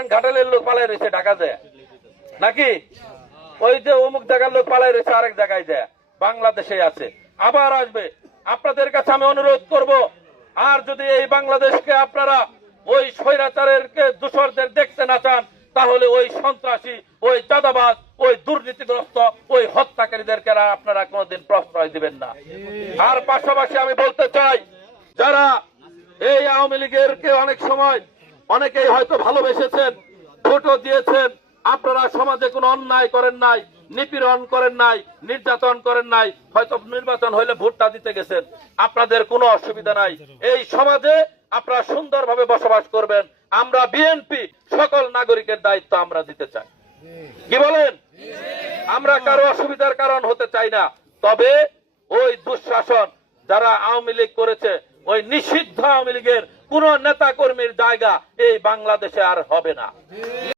করেন ঘাটালের লোক পালাই রয়েছে ঢাকা যায় নাকি, ওই যে অমুক জায়গার লোক পালাই রয়েছে আরেক জায়গায় যায়, বাংলাদেশে আছে, আবার আসবে। আপনাদের কাছে আমি অনুরোধ করব, আর যদি এই বাংলাদেশকে আপনারা ওই স্বৈরাচারের দূষরদের দেখতে না চান, তাহলে ওই সন্ত্রাসী, ওই চাঁদাবাজ, ওই দুর্নীতিগ্রস্ত, ওই হত্যাকারীদেরকে আপনারা কোনোদিন প্রশ্রয় দিবেন না। আর পাশাপাশি আমি বলতে চাই, যারা এই আওয়ামী লীগের অনেক সময় অনেকেই হয়তো ভালোবেসেছেন, ভোটও দিয়েছেন, আপনারা সমাজে কোনো অন্যায় করেন নাই, নিপীড়ন করেন নাই, নির্যাতন করেন নাই, হয়তো নির্বাচন হইলে ভোটটা দিতে গেছেন, আপনাদের কোনো অসুবিধা নাই। এই সমাজে আপনারা সুন্দরভাবে বসবাস করবেন। আমরা বিএনপি সকল নাগরিকের দায়িত্ব আমরা দিতে চাই। কি বলেন? আমরা কারো অসুবিধার কারণ হতে চাই না। তবে ওই দুঃশাসন যারা আওয়ামী লীগ করেছে, ওই নিষিদ্ধ আওয়ামী লীগের কোন নেতা কর্মীর জায়গা এই বাংলাদেশে আর হবে না।